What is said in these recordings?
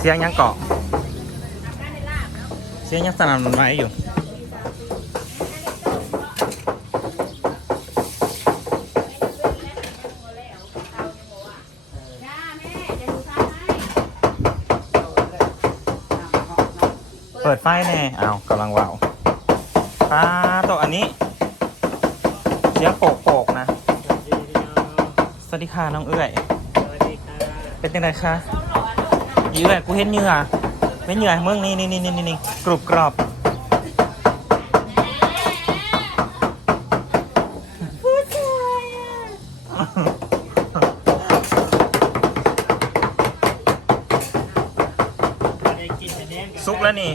เสียงยังเกาะ เสียงยังสนั่นหวันไหวอยู่จ้าแม่จะดูทางให้เปิดไฟแน่เอากำลังว่าวปลาตัวอันนี้ เสียงโปกโปกๆนะ สวัสดีค่ะน้องเอื้อย เป็นยังไงคะ ยีเอื้อยกูเห็นเหงื่อเป็นเหงื่อให้มึงนี่นี่นี่นี่นี่กรุบกรอบซุกแล้วนี่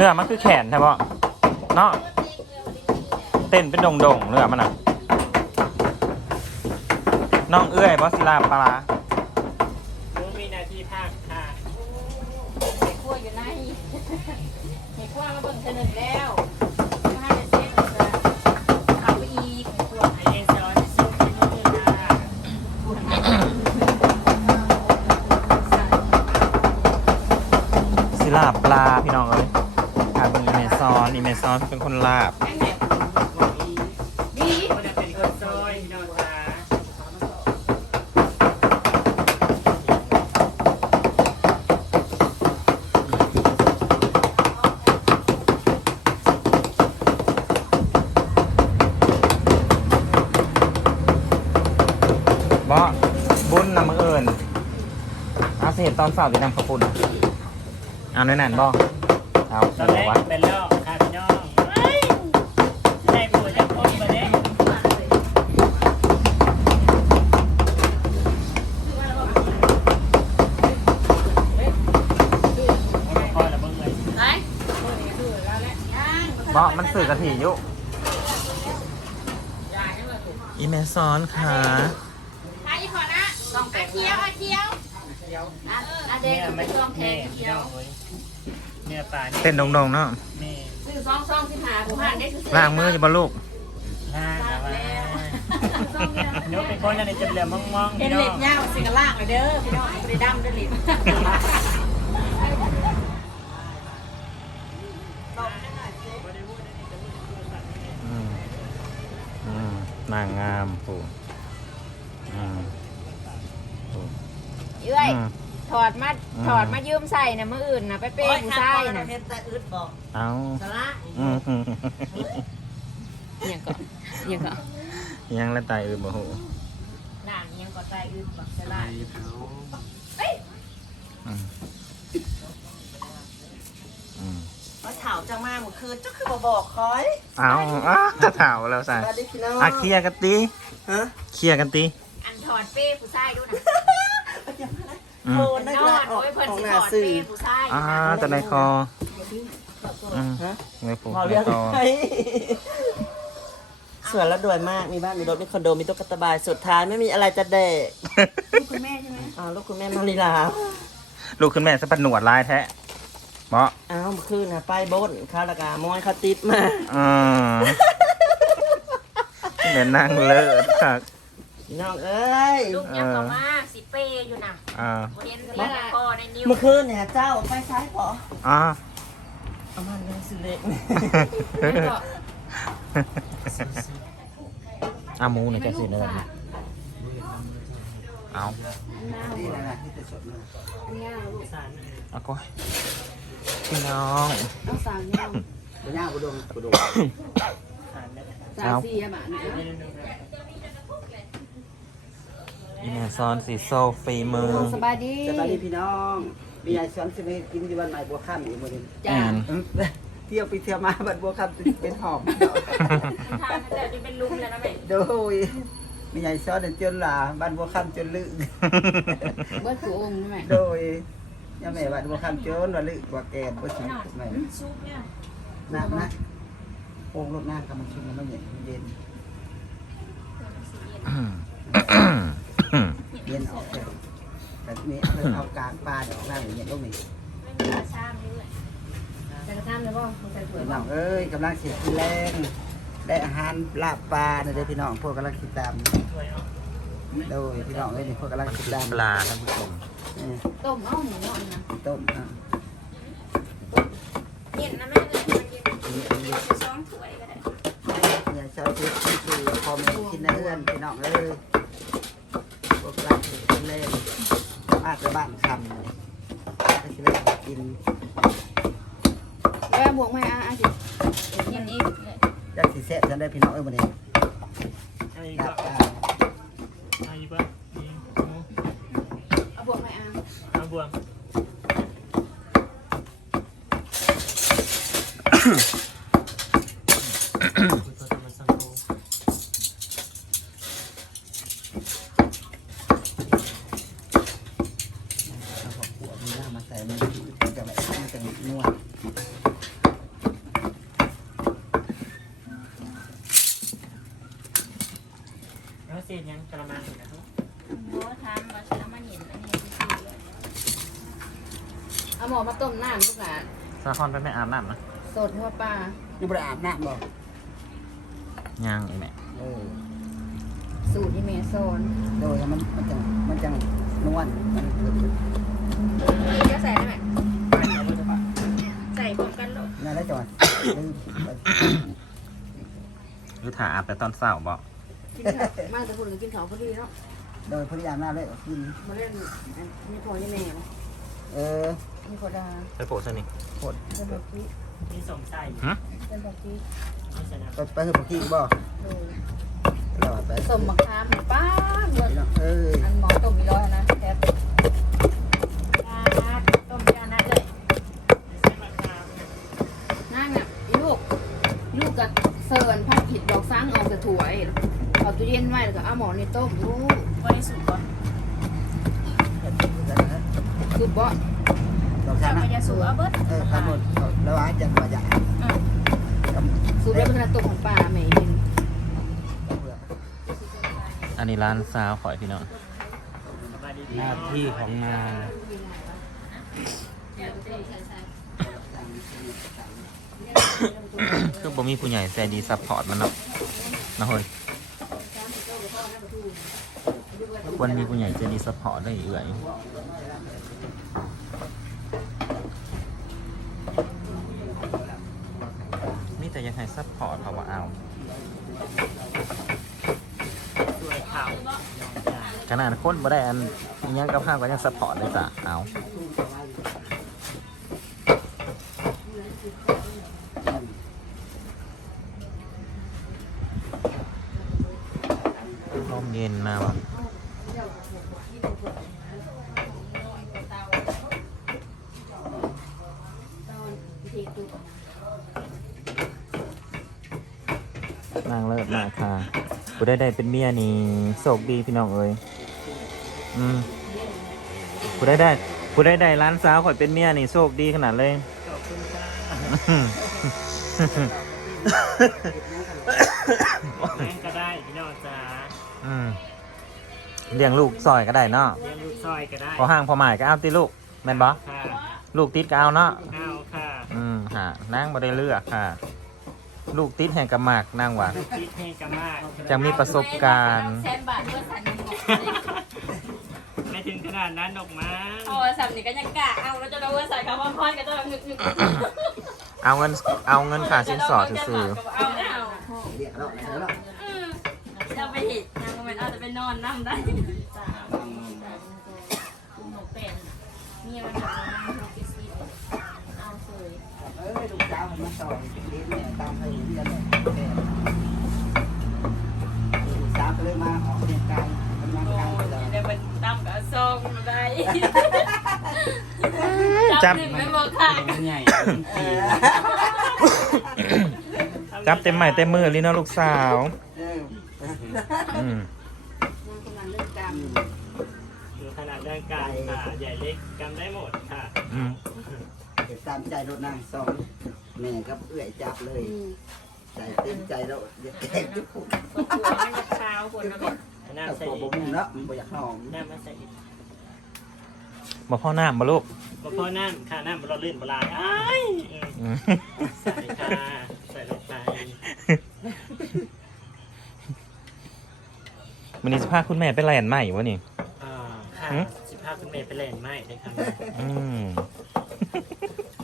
เนื้อมันคือแขนใช่ปะเนาะเต้นเป็นดงๆเนื้อมันอะน้องเอื้อยบอสซิลาปลา ซอนเป็นคนลาบแม่งแหนบดีคนจะเป็นคนซอยพี่น้องค่ะบอบุญนำมือเอิญอาเสียตอนสาวดีนำขอบคุณเอาในนั้นบอเอาตอนแรกวะ เป็นแล้วค่ะพี่น้องเฮ้ยได้ผัวจะคนมาเด้พอแล้วเบิ่งเลย ไหนดูแล้วแหละย่าง บอมัน สื่อกะถิ่ยุย่างยังไงถูกอีเมซอนค่ะใครขอนะต้องแปะเคี้ยวเคี้ยวอะอะเด็เนี่กยไม่ไม่ต้องแทแม่งพี่เคี้ยน้วองเอ้ยเนี่ยป่าเต้นโด่งๆเนาะแม่ซื้อซองซองสิบห้าผู้ผ่านได้ซื้อล้างมืออยู่บนลูกห้าทราแต่บว่าแล้วหนูเป็นคนอะไรจะเหลือมมองๆเห็พี่นน้เล็อบงยาวสิกระล่างเลยเด้อพี่น้องไม่ได้ดำด้วยลิ้น อืมอืมนางงามปู่อืมปู่เอ้ยอืม ถอดมาอืม ถอดมายืมใส่นะมืออื่นนะไปเป้ผู้ชายนะเห็นแต่อึดบอกเอาสาระอืมยังก่อนยังก่อนยังละตายอื่นบ่หูหนังยังก่อนใจอื่นบอกจะไล่อืมอื มมาเถาจังมากเมื่อคืนเจ้าคือมาบอกคอยเอาอ้าจะถาวแล้วสใส่วัสดีพี่น้องอะเคลียร์กันตีฮะเคลียร์กันตีอันถอดเป้ผู้ชายดูนะอืมโทนได้นละอนออกโอ้ยเพิ่นของสิหน้าถอดสื่อเป้ผู้ชายอ่าแต่ในคออืมฮะในปูมาในเรื่องคอไงสวยแล้วด่วยมากมีบ้านมีรถมีคอนโดมีตุ๊กตาบายสุดท้ายไม่มีอะไรจะเด็กลูกคุณแม่ใช่ไหมอ้าวลูกคุณแม่มารีลาลูกขึ้นแม่สะปัดหนวดลายแท้ เบาะอ้าวเมื่อคืนนะไปโบนข้าวละกามอยเขาติดมาอ่าเดี๋ยวนั่งเลิศค่ะพี่น้องเอ้ยลูกยังก็มาสิเป้อยู่นะอ่าเห็นเสียงคอในนิ้วเมื่อคืนเนี่ยเจ้าไปซ้ายพออ่าเอามันเลยสิเล็กแล้วก็อาหมูเนี่ยจะสิเลย เอาย่างลูกเอาก้อยพี่น้องเอาสามย่างย่างกุดงกุดงสามสี่บาทนะอีเมซอนสีโซฟีมือสบายดีสวัสดีพี่น้องมียายสอนสิไปกินที่บ้านใหม่บัวข้ามอีกมื้อนี้จ้าเที่ยวไปเที่ยวมาบ้านบัวข้ามเป็นหอมทานแต่จะเป็นลุงแล้วนะแม่โดย มียายสอนจนหลาบ้านบัวข้ามจนลึก เบิดถูองค์ใช่ไหมโดยยาแม่บ้านบัวข้ามจนว่าลึกว่าแก่บ่สิแม่ซุปเนี่ยน้ำนะโอ่งรดน้ำกำลังชุ่มมันเย็นเย็นเย็นออกเลยแต่นี่เพิ่นเอากลางปลาดอกน้ำอย่างเงี้ยลูกนี่ไม่มีชามด้วยแต่กระทำเลยป่ะใส่ถ้วยพี่น้ป่ะองเอ้ยกำลังเสียกินแรง ได้อาหารลาบปลาเนี่ยเด้อพี่น้องพวกกำลังติดตามช่วยเอาโดยพี่น้องเอ้ยนี่พวกกำลังติดตามปลาท่านผู้ชมเออต้มเอ้าหมูนอนนะต้มอะเย็นนะแม่เลยมันเย็นนี่อันนี้สองถ้วยก็ได้อย่าชอบคิดที่คือพอแม่กินในเอื้อนพี่น้องเอ้ยพวกกำลังกินแรงอาจจะบ้านคำเลยก็สิเลยกินแล้วบวกไม่อะอะสิเย็นอีก จากสีแซ่บจะได้พี่น้องเอ้ยวันนี้เอาอีกครัก็บเอาอีกป่ะอีกหมูเอาบวกไม่อะเอาบวง คุณตัวมันสังโฆ เอาผักหัวมีหน้ามาใส่มันจะแบบมันจะนวด แล้วเสียยังกระมังอยู่นะครับโอ้ทานมาช้ามาเห็นอันนี้เอาหมอมาต้มน้ำลูกหลานสาคอนไปไม่อาบน้ำนะสดหัวปลายังไม่ได้อาบน้ำบ่ย่างอีแม่เออสูตรที่เมซอนโดยมันมันจะมันจะนวลมันเกิดจะใส่ได้ไหมเอาไปจะปะใส่พร้อมกันเลยน่าได้จังหวะลืมไป หรือถ่าอาบแต่ตอนเช้าบอก กินข้าวมากแต่คุณกินข้าวพอดีเนาะโดยพยายามน้ำเลยกินมาเล่นอันนี่พอยี่แม่นะเออนี่พอดาไปโปะซะนี่โคตรเป็นแบบนี้มีสมใส่ฮะเป็นแบบนี้ไม่ใช่นะไปไปคือปกี้บ่เลยตลอดไป สมบักคามป้าเงิน เอ้ย อันหมอต้มอีร้อยนะแทบต้มยานัดเลย ไม่ใช่มะขาม นั่งน่ะลูก ลูกกับเซิร์นพัดผิดดอกซังออกจากถ้วยเอาตู้เย็นไว้แล้วก็เอาหมอนี่ต้มลูก บริสุทธิ์ก่อน คือบ่ ดอกชา ถ้า นะ มายาสูบเอาเบิด เออทั้งหมดแล้วอาจจะมาใหญ่ สูตรแล้วเป็นต้มของปลาแม่เห็น อันนี้ ร้านซาวข่อยพี่น้องสบายดีหน้าที่ของงานคือบ่มีผู้ใหญ่ใจดีซัพพอร์ตมันเนาะนะเฮ้ยควรมีผู้ใหญ่ใจดีซัพพอร์ตได้เอื่อยมีแต่ยังให้ซัพพอร์ตเขาว่าเอา สวยขาว ขนาดคนบ่ได้อันยังกับข้าวก็ยังซัพพอร์ตเลยจ้ะเอาลมเย็นมาว่ะนางเลิศมากค่ะผู้ได้ได้เป็นเมียนี่โชคดีพี่น้องเอ้ย อืมผู้ได้ได้ผู้ได้ได้ร้านสาวข่อยเป็นเมียนี่โชคดีขนาดเลยขอบคุณค่ะอืมแม่งก็ได้พี่น้องจ๋าอืมเลี้ยงลูกซอยก็ได้เนาะเลี้ยงลูกซอยก็ได้พอห่างพอหมายก็เอาติลูกแม่นบ่ค่ะลูกติดก็เอาเนาะเอาค่ะอืมฮะนางบ่ได้เลือกค่ะ ลูกติดแห่งกระหมากนางว่าคิดให้กันมากจะมีประสบการณ์แซนบาทเพื่อสันนิษฐานไม่ ถึงขนาดนั้นดอกมาเอาสับนี่ก็ยังกะเอาแล้วจะเอาเวอร์ใส่คำว่าพอนก็จะงึกงึกเอาเงินเอาเงินค่าสินสอดซื่อเอาไม่เอาเรียกเราไหนเราอืมจะไปเห็ดยังมันอาจจะไปนอนนั่งได้จ้าคุณหนูเป็นเมียมันแบบนั่งดูกิซี่เอาสวยเอ้ยลูกสาวมันมาต่อยเลี้ยงเนี่ยตามให้เรียนเลย จับหนึ่งไม่บอกค่ะมันใหญ่เออจับเต็มใหม่เต็มมือเลยเนาะลูกสาวเอออืมนางกำลังเลิกกรรมดูขนาดร่างกายค่ะใหญ่เล็กกำได้หมดค่ะอืมเดี๋ยวตามใจรถนางสองแม่กับเอื้อยจับเลยอืมใจเต็มใจแล้วเดี๋ยวแตกทุกคนหัวมันจะเช้าคนละแบบน้ำแต่ใส่ตัวอีบ่กมุ่งเนาะมันบ่อยากหอมน้ำมาใส่อีก บ่พ่อน้ำบ่ลูกบ่พอน้ำค่ะน้ำเราลื่นบลายอ้ายอืมใส่ค่ะใส่ลงไปวันนี้สภาพคุณแม่เป็นไรอันใหม่วะนี่ อ่าค่ะหืม สิพาคุณเมย์ไปเล่นไหมได้ครับอืม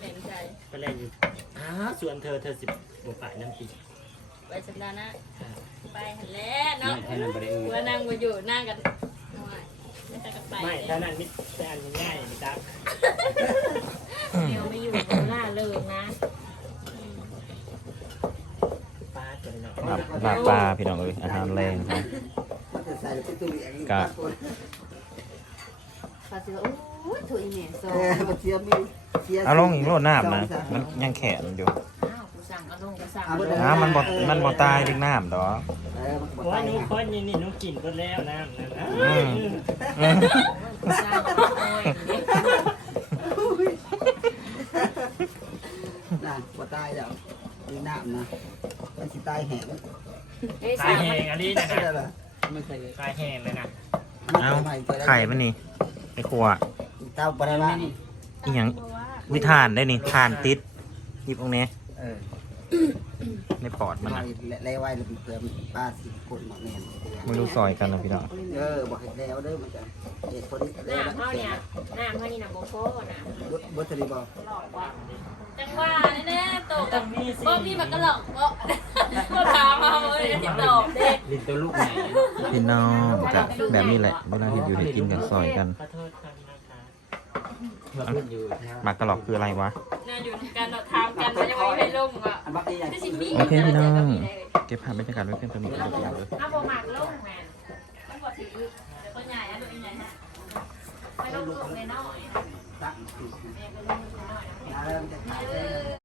เล่นใจไปเล่นอยู่อ้าวส่วนเธอเธอสิบหัวฝ่ายน้ำปีไปสัปดาห์หน้าไปหันแล้วเนาะว่านางมาอยู่นั่งกัน ไม่ใช่กันไปไม่ถ้านั้นมิแต่อันง่ายๆมิตักเดี๋ยวไม่อยู่ล่าเลยนะป้าจะได้หน่อยลาบลาบปลาพี่น้องเอ้ยอาหารแรงครับมันจะใส่เป็นตัวเหลียงกะปลาเสือโอ้ยถุยแม่โซเออมันเสียมีเสียเอาลงอีกโลดน้ำนะมันยังแข็งอยู่อ้าวกูสั่งเอาลงกูสั่งน้ำมันบ่มันบ่ตายดึงน้ำดอกเออมันบ่ โอ้ยหนูนะคนนี่นี่หนูกินก็แล้วน้ำนะนะอืมอืมกูสั่งโอ้ยน่ะบ่ตายแล้วมีน้ำนะมันสิตายแห้งเอ้ยตาสายมแห้งอันนี้นะนะแล้วล่ะไม่ใช่ตายแห้งเลยนะเอาไข่มันนี่ไอ้ขวดเต้าปลาบ้าอีหยังวิธานได้นี่ทานติดหยิบตรงนี้เออ ในปอดมันไว้นะไล่ไว้แล้วเพิ่มปลาสิกดหมาแม่นมึงดูซอยกันนะพี่น้องเออบอกให้แล้วเด้อมันจะเหตุผลน้ำเขาเนี่ยน้ำเขานี่นะโบโฟนะบดบดทะเลบอกหลอกว่าจังว่าแน่ๆโตกับบ่มีมันก็หลอกบ่ก็ถามมาเลยติดตอบเด้ลินตัวลูกไหนพี่น้องจะแบบนี้แหละเวลาเห็นอยู่เห็นกินกันซอยกัน หมากกระหลอกคืออะไรวะน่าอยู่ในการถามกันว่ายังไม่ได้ลงอะอันบักใหญ่ที่สิมีโอเคพี่น้อง เก็บภาพบรรยากาศไว้เพียงเท่านี้กันเดียวเลยถ้าบ่หมากลงแม่มันบ่ถือเดี๋ยวตัวใหญ่อะตัวใหญ่ฮะไปลงลูกน้อยๆตั้งแม่ก็ลงลูกน้อย